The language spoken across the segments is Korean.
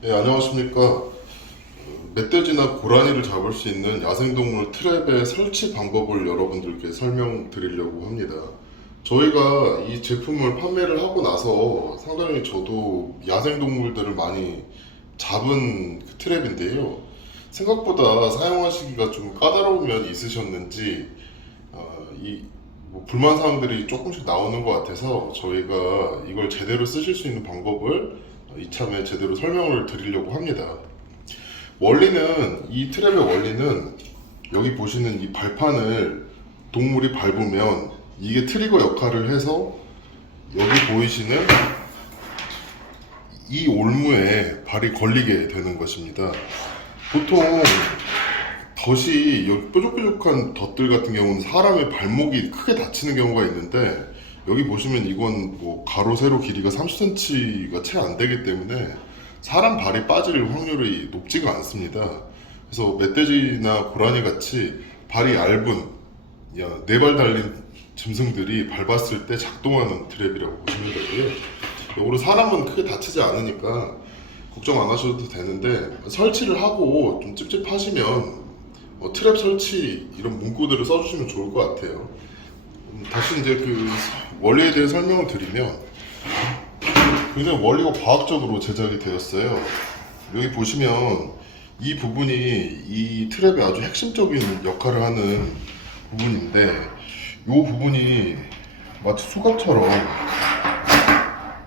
네, 안녕하십니까. 멧돼지나 고라니를 잡을 수 있는 야생동물 트랩의 설치 방법을 여러분들께 설명드리려고 합니다. 저희가 이 제품을 판매를 하고 나서 상당히 저도 야생동물들을 많이 잡은 그 트랩인데요. 생각보다 사용하시기가 좀 까다로운 면이 있으셨는지, 불만 사항들이 조금씩 나오는 것 같아서 저희가 이걸 제대로 쓰실 수 있는 방법을 이참에 제대로 설명을 드리려고 합니다. 원리는, 이 트랩의 원리는 여기 보시는 이 발판을 동물이 밟으면 이게 트리거 역할을 해서 여기 보이시는 이 올무에 발이 걸리게 되는 것입니다. 보통 덫이 여기 뾰족뾰족한 덫들 같은 경우는 사람의 발목이 크게 다치는 경우가 있는데, 여기 보시면 이건 뭐 가로 세로 길이가 30cm가 채 안 되기 때문에 사람 발이 빠질 확률이 높지가 않습니다. 그래서 멧돼지나 고라니 같이 발이 얇은 네 발 달린 짐승들이 밟았을 때 작동하는 트랩이라고 보시면 되고요. 역으로 사람은 크게 다치지 않으니까 걱정 안 하셔도 되는데, 설치를 하고 좀 찝찝하시면 트랩 설치 이런 문구들을 써주시면 좋을 것 같아요. 다시 이제 그 원리에 대해 설명을 드리면, 굉장히 원리가 과학적으로 제작이 되었어요. 여기 보시면 이 부분이 이 트랩의 아주 핵심적인 역할을 하는 부분인데, 이 부분이 마치 수갑처럼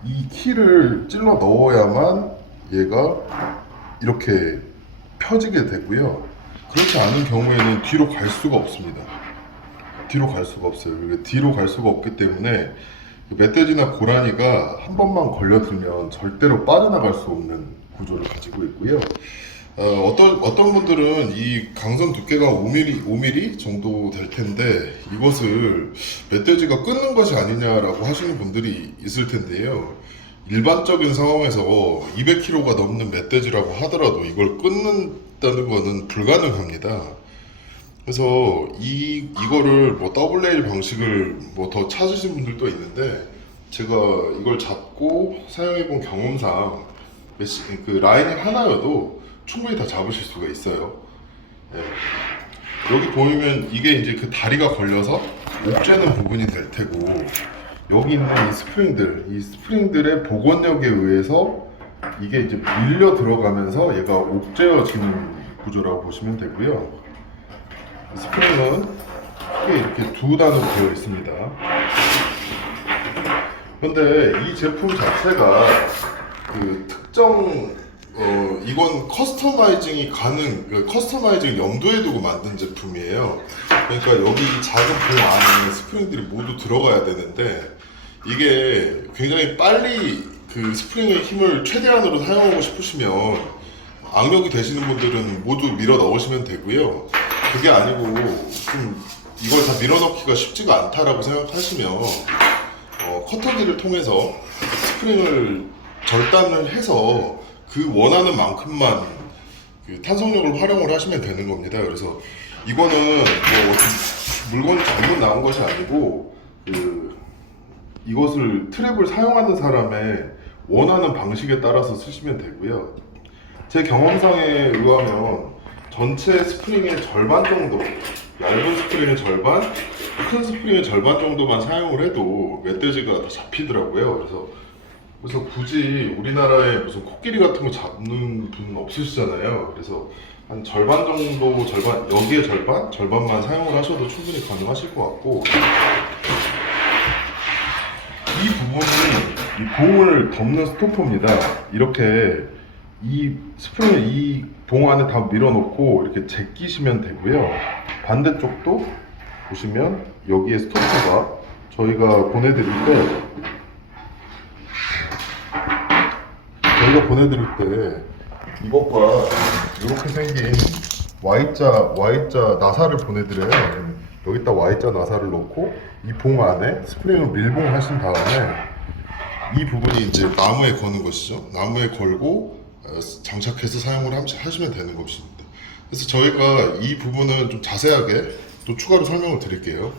이 키를 찔러 넣어야만 얘가 이렇게 펴지게 되고요. 그렇지 않은 경우에는 뒤로 갈 수가 없습니다. 뒤로 갈 수가 없어요. 뒤로 갈 수가 없기 때문에 멧돼지나 고라니가 한 번만 걸려들면 절대로 빠져나갈 수 없는 구조를 가지고 있고요. 어떤 분들은 이 강선 두께가 5mm 정도 될 텐데 이것을 멧돼지가 끊는 것이 아니냐라고 하시는 분들이 있을 텐데요. 일반적인 상황에서 200kg가 넘는 멧돼지라고 하더라도 이걸 끊는다는 것은 불가능합니다. 그래서 이거를 뭐 더블 레일 방식을 뭐 더 찾으신 분들도 있는데, 제가 이걸 잡고 사용해 본 경험상 그 라이닝 하나여도 충분히 다 잡으실 수가 있어요. 네. 여기 보이면 이게 이제 그 다리가 걸려서 옥죄는 부분이 될 테고, 여기 있는 이 스프링들의 복원력에 의해서 이게 이제 밀려 들어가면서 얘가 옥죄어지는 구조라고 보시면 되고요. 스프링은 크게 이렇게 두 단으로 되어 있습니다. 그런데 이 제품 자체가 그 특정 이건 커스터마이징이 커스터마이징 염두에 두고 만든 제품이에요. 그러니까 여기 작은 공 안에 스프링들이 모두 들어가야 되는데, 이게 굉장히 빨리 그 스프링의 힘을 최대한으로 사용하고 싶으시면 악력이 되시는 분들은 모두 밀어 넣으시면 되고요. 그게 아니고 좀 이걸 다 밀어 넣기가 쉽지가 않다라고 생각하시면 커터기를 통해서 스프링을 절단을 해서 그 원하는 만큼만 그 탄성력을 활용을 하시면 되는 겁니다. 그래서 이거는 뭐 물건이 잘못 나온 것이 아니고, 이것을 트랩을 사용하는 사람의 원하는 방식에 따라서 쓰시면 되고요. 제 경험상에 의하면 전체 스프링의 절반 정도, 얇은 스프링의 절반, 큰 스프링의 절반 정도만 사용을 해도 멧돼지가 다 잡히더라고요. 그래서 굳이 우리나라에 무슨 코끼리 같은 거 잡는 분은 없으시잖아요. 그래서 한 절반 정도, 여기에 절반만 사용을 하셔도 충분히 가능하실 것 같고, 이 부분이 이 봉을 덮는 스토퍼입니다. 이렇게 이 스프링을 이 봉 안에 다 밀어넣고 이렇게 제끼시면 되고요. 반대쪽도 보시면 여기에 스토퍼가 저희가 보내드릴 때 이것과 이렇게 생긴 Y자 나사를 보내드려요. 여기다 Y자 나사를 넣고 이 봉 안에 스프링을 밀봉하신 다음에 이 부분이 이제 나무에 거는 것이죠. 나무에 걸고 장착해서 사용을 하시면 되는 것입니다. 그래서 저희가 이 부분은 좀 자세하게 또 추가로 설명을 드릴게요.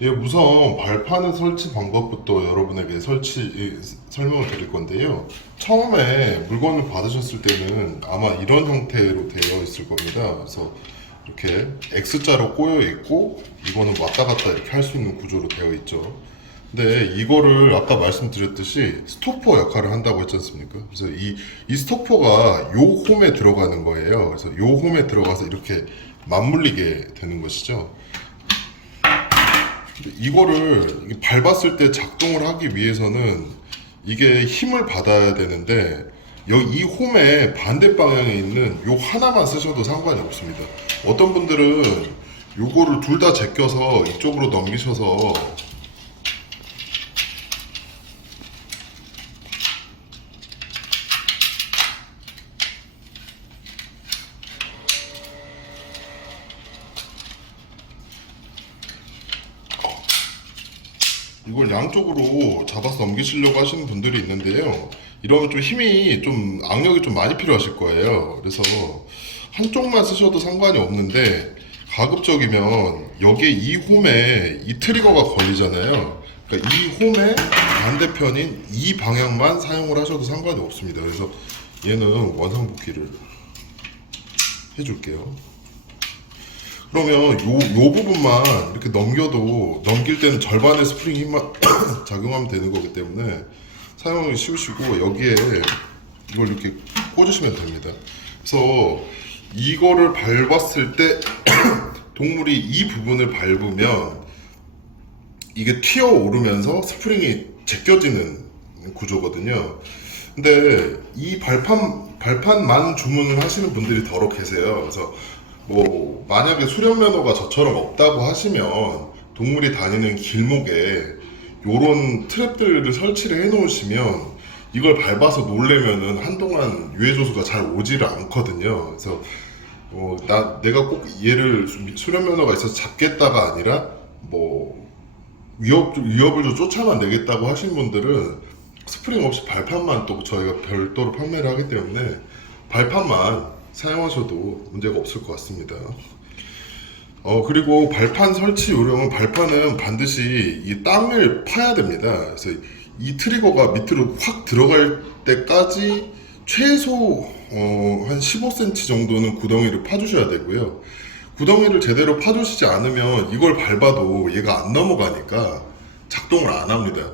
예, 우선 발판의 설치 방법부터 여러분에게 설명을 드릴 건데요. 처음에 물건을 받으셨을 때는 아마 이런 형태로 되어 있을 겁니다. 그래서 이렇게 X자로 꼬여 있고, 이거는 왔다 갔다 이렇게 할 수 있는 구조로 되어 있죠. 근데 이거를 아까 말씀드렸듯이 스토퍼 역할을 한다고 했지 않습니까? 그래서 이 스토퍼가 요 홈에 들어가는 거예요. 그래서 요 홈에 들어가서 이렇게 맞물리게 되는 것이죠. 이거를 밟았을 때 작동을 하기 위해서는 이게 힘을 받아야 되는데, 여기 이 홈의 반대 방향에 있는 요 하나만 쓰셔도 상관이 없습니다. 어떤 분들은 요거를 둘 다 제껴서 이쪽으로 넘기셔서 이걸 양쪽으로 잡아서 넘기시려고 하시는 분들이 있는데요. 이러면 좀 힘이 좀 악력이 좀 많이 필요하실 거예요. 그래서 한쪽만 쓰셔도 상관이 없는데, 가급적이면 여기에 이 홈에 이 트리거가 걸리잖아요. 그러니까 이 홈의 반대편인 이 방향만 사용을 하셔도 상관이 없습니다. 그래서 얘는 원상복귀를 해줄게요. 그러면 요 부분만 이렇게 넘겨도, 넘길 때는 절반의 스프링 힘만 작용하면 되는 거기 때문에 사용하기 쉬우시고, 여기에 이걸 이렇게 꽂으시면 됩니다. 그래서 이거를 밟았을 때 동물이 이 부분을 밟으면 이게 튀어 오르면서 스프링이 제껴지는 구조거든요. 근데 이 발판만 주문을 하시는 분들이 더러 계세요. 그래서 뭐 만약에 수령 면허가 저처럼 없다고 하시면 동물이 다니는 길목에 요런 트랩들을 설치를 해 놓으시면 이걸 밟아서 놀래면은 한동안 유해조수가 잘 오지를 않거든요. 그래서 내가 꼭 얘를 수령 면허가 있어서 잡겠다가 아니라 뭐 위협을 좀 쫓아만 내겠다고 하신 분들은 스프링 없이 발판만 또 저희가 별도로 판매를 하기 때문에 발판만 사용하셔도 문제가 없을 것 같습니다. 그리고 발판 설치 요령은, 발판은 반드시 이 땅을 파야 됩니다. 그래서 이 트리거가 밑으로 확 들어갈 때까지 최소 한 15cm 정도는 구덩이를 파주셔야 되고요. 구덩이를 제대로 파주시지 않으면 이걸 밟아도 얘가 안 넘어가니까 작동을 안 합니다.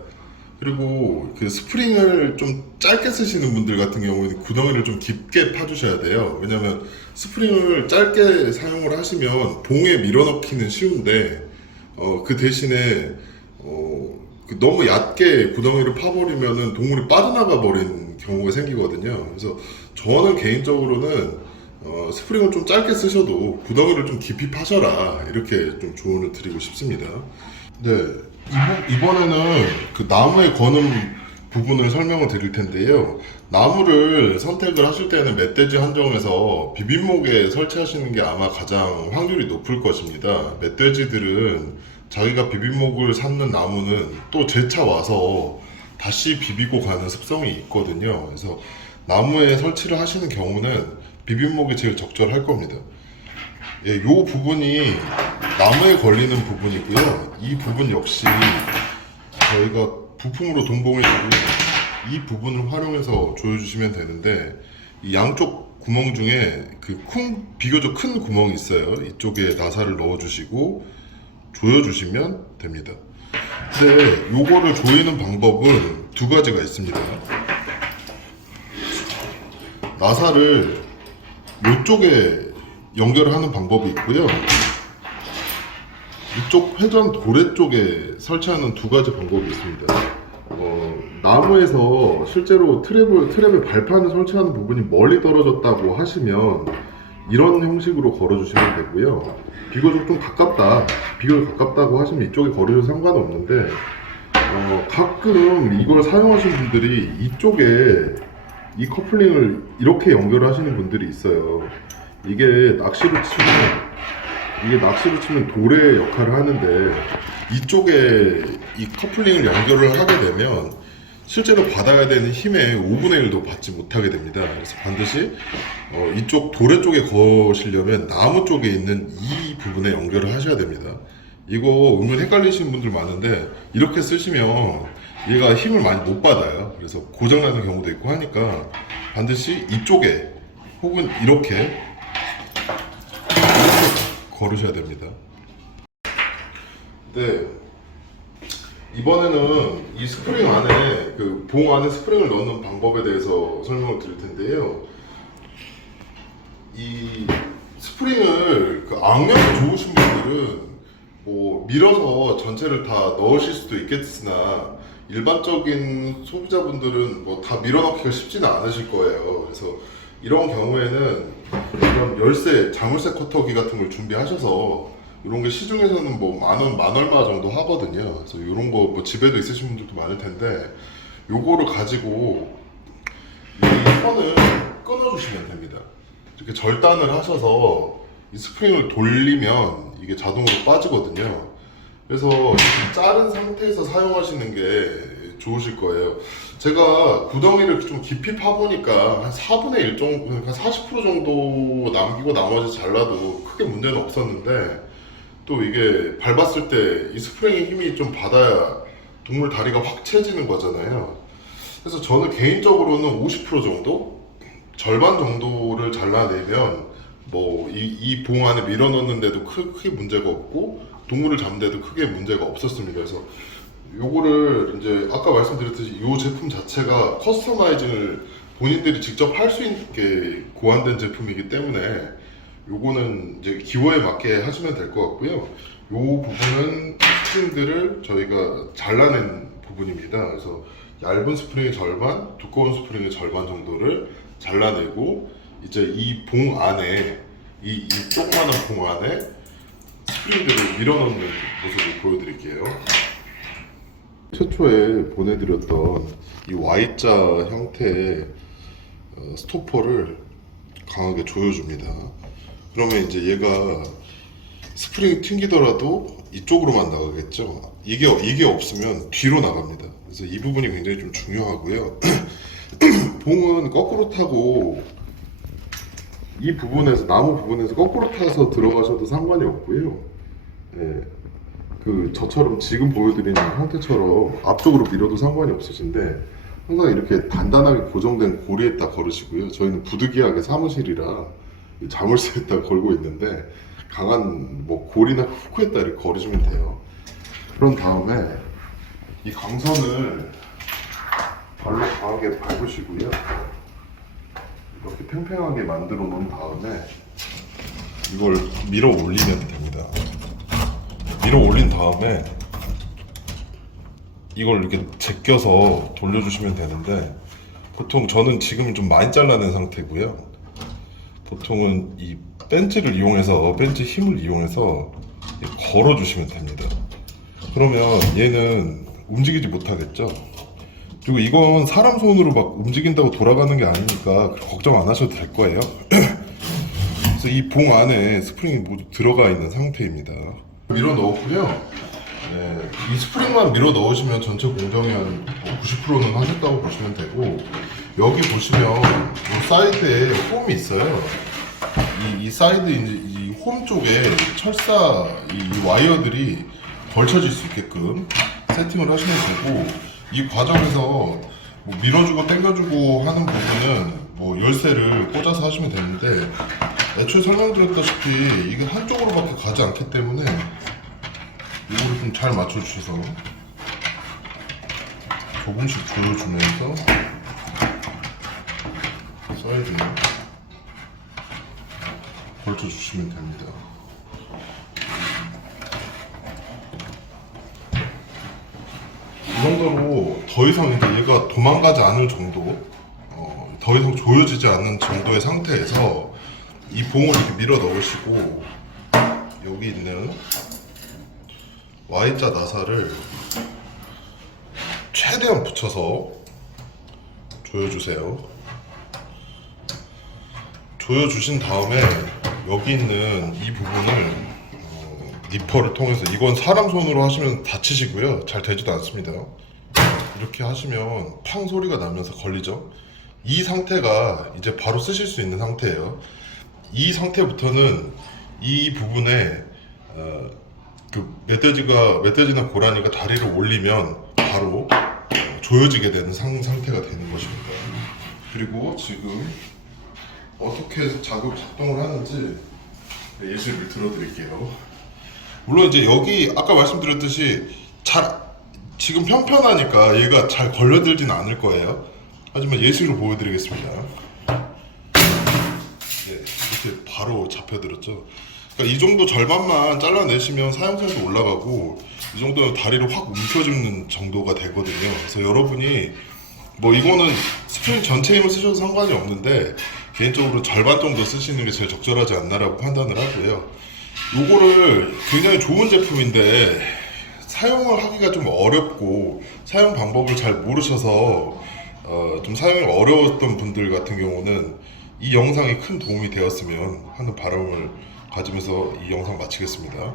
그리고 그 스프링을 좀 짧게 쓰시는 분들 같은 경우에는 구덩이를 좀 깊게 파주셔야 돼요. 왜냐면 스프링을 짧게 사용을 하시면 봉에 밀어넣기는 쉬운데, 그 대신에 너무 얕게 구덩이를 파버리면은 동물이 빠져나가 버린 경우가 생기거든요. 그래서 저는 개인적으로는 스프링을 좀 짧게 쓰셔도 구덩이를 좀 깊이 파셔라, 이렇게 좀 조언을 드리고 싶습니다. 네, 이번에는 그 나무에 거는 부분을 설명을 드릴 텐데요. 나무를 선택을 하실 때는 멧돼지 한정에서 비빔목에 설치하시는 게 아마 가장 확률이 높을 것입니다. 멧돼지들은 자기가 비빔목을 삼는 나무는 또 재차 와서 다시 비비고 가는 습성이 있거든요. 그래서 나무에 설치를 하시는 경우는 비빔목이 제일 적절할 겁니다. 예, 요 부분이 나무에 걸리는 부분이고요. 이 부분 역시 저희가 부품으로 동봉해 주고 이 부분을 활용해서 조여주시면 되는데, 이 양쪽 구멍 중에 그 비교적 큰 구멍이 있어요. 이쪽에 나사를 넣어주시고 조여주시면 됩니다. 근데 요거를 조이는 방법은 두 가지가 있습니다. 나사를 요쪽에 연결을 하는 방법이 있고요. 이쪽 회전 도래 쪽에 설치하는 두 가지 방법이 있습니다. 나무에서 실제로 트랩의 발판을 설치하는 부분이 멀리 떨어졌다고 하시면 이런 형식으로 걸어주시면 되고요. 비교적 좀 가깝다고 하시면 이쪽에 걸으셔도 상관없는데, 가끔 이걸 사용하시는 분들이 이쪽에 이 커플링을 이렇게 연결하시는 분들이 있어요. 이게 낚시로 치면 돌의 역할을 하는데, 이쪽에 이 커플링을 연결을 하게 되면 실제로 받아야 되는 힘의 5분의 1도 받지 못하게 됩니다. 그래서 반드시 이쪽 도래 쪽에 거시려면 나무 쪽에 있는 이 부분에 연결을 하셔야 됩니다. 이거 은근 헷갈리시는 분들 많은데 이렇게 쓰시면 얘가 힘을 많이 못 받아요. 그래서 고장나는 경우도 있고 하니까 반드시 이쪽에 혹은 이렇게 걸으셔야 됩니다. 네, 이번에는 이 스프링 안에 그 봉 안에 스프링을 넣는 방법에 대해서 설명을 드릴 텐데요. 이 스프링을 그 악명이 좋으신 분들은 뭐 밀어서 전체를 다 넣으실 수도 있겠으나 일반적인 소비자분들은 뭐 다 밀어 넣기가 쉽지는 않으실 거예요. 그래서 이런 경우에는 이런 열쇠, 자물쇠 커터기 같은 걸 준비하셔서 이런 게 시중에서는 뭐 만 원, 만 얼마 정도 하거든요. 그래서 이런 거 뭐 집에도 있으신 분들도 많을 텐데 요거를 가지고 이 선을 끊어주시면 됩니다. 이렇게 절단을 하셔서 이 스프링을 돌리면 이게 자동으로 빠지거든요. 그래서 이렇게 자른 상태에서 사용하시는 게 좋으실 거예요. 제가 구덩이를 좀 깊이 파보니까 한 4분의 1 정도, 그러니까 40% 정도 남기고 나머지 잘라도 크게 문제는 없었는데 또 이게 밟았을 때 이 스프링의 힘이 좀 받아야 동물 다리가 확 채지는 거잖아요. 그래서 저는 개인적으로는 50% 정도? 절반 정도를 잘라내면 뭐 이 봉 안에 밀어 넣는데도 크게 문제가 없고 동물을 잡는데도 크게 문제가 없었습니다. 그래서 요거를 이제 아까 말씀드렸듯이 이 제품 자체가 커스터마이징을 본인들이 직접 할 수 있게 고안된 제품이기 때문에 요거는 이제 기호에 맞게 하시면 될 것 같고요. 요 부분은 스프링들을 저희가 잘라낸 부분입니다. 그래서 얇은 스프링의 절반, 두꺼운 스프링의 절반 정도를 잘라내고 이제 이 봉 안에 이 조그마한 봉 안에 스프링들을 밀어넣는 모습을 보여드릴게요. 최초에 보내드렸던 이 Y자 형태의 스토퍼를 강하게 조여줍니다. 그러면 이제 얘가 스프링이 튕기더라도 이쪽으로만 나가겠죠. 이게 없으면 뒤로 나갑니다. 그래서 이 부분이 굉장히 좀 중요하고요. 봉은 거꾸로 타고 이 부분에서 나무 부분에서 거꾸로 타서 들어가셔도 상관이 없고요. 네, 그 저처럼 지금 보여드리는 형태처럼 앞쪽으로 밀어도 상관이 없으신데 항상 이렇게 단단하게 고정된 고리에다 걸으시고요. 저희는 부득이하게 사무실이라 자물쇠에다 걸고 있는데 강한 뭐 고리나 후크에다 이렇게 걸으시면 돼요. 그런 다음에 이 강선을 발로 강하게 밟으시고요. 이렇게 팽팽하게 만들어 놓은 다음에 이걸 밀어 올리면 됩니다. 밀어 올린 다음에 이걸 이렇게 제껴서 돌려주시면 되는데 보통 저는 지금 좀 많이 잘라낸 상태고요. 보통은 이 벤치를 이용해서 벤치 힘을 이용해서 걸어주시면 됩니다. 그러면 얘는 움직이지 못하겠죠. 그리고 이건 사람 손으로 막 움직인다고 돌아가는 게 아니니까 걱정 안 하셔도 될 거예요. 그래서 이 봉 안에 스프링이 모두 들어가 있는 상태입니다. 밀어 넣었고요. 네, 이 스프링만 밀어 넣으시면 전체 공정이 한 90%는 하셨다고 보시면 되고 여기 보시면 이 사이드에 홈이 있어요. 이 사이드 이 홈 쪽에 철사 이 와이어들이 걸쳐질 수 있게끔 세팅을 하시면 되고 이 과정에서 뭐 밀어주고 당겨주고 하는 부분은 뭐 열쇠를 꽂아서 하시면 되는데 애초에 설명드렸다시피 이게 한쪽으로밖에 가지 않기 때문에 이거를 좀 잘 맞춰주셔서 조금씩 조여주면서 사이드에 걸쳐주시면 됩니다. 이 정도로 더 이상 이제 얘가 도망가지 않을 정도, 더 이상 조여지지 않는 정도의 상태에서 이 봉을 이렇게 밀어 넣으시고 여기 있는 Y자 나사를 최대한 붙여서 조여주세요. 조여주신 다음에 여기 있는 이 부분을 니퍼를 통해서 이건 사람 손으로 하시면 다치시고요. 잘 되지도 않습니다. 이렇게 하시면 팡 소리가 나면서 걸리죠. 이 상태가 이제 바로 쓰실 수 있는 상태예요. 이 상태부터는 이 부분에 그 멧돼지나 고라니가 다리를 올리면 바로 조여지게 되는 상태가 되는 것입니다. 그리고 지금 어떻게 해서 작동을 하는지 예시를 들어드릴게요. 물론 이제 여기 아까 말씀드렸듯이 지금 편편하니까 얘가 잘 걸려들진 않을 거예요. 하지만 예시로 보여드리겠습니다. 네, 이렇게 바로 잡혀들었죠. 그러니까 이 정도 절반만 잘라내시면 사용성도 올라가고 이 정도면 다리를 확 움켜쥐는 정도가 되거든요. 그래서 여러분이 뭐 이거는 스프링 전체 힘을 쓰셔도 상관이 없는데 개인적으로 절반 정도 쓰시는 게 제일 적절하지 않나라고 판단을 하고요. 요거를 굉장히 좋은 제품인데 사용을 하기가 좀 어렵고 사용 방법을 잘 모르셔서 좀 사용이 어려웠던 분들 같은 경우는 이 영상이 큰 도움이 되었으면 하는 바람을 가지면서 이 영상 마치겠습니다.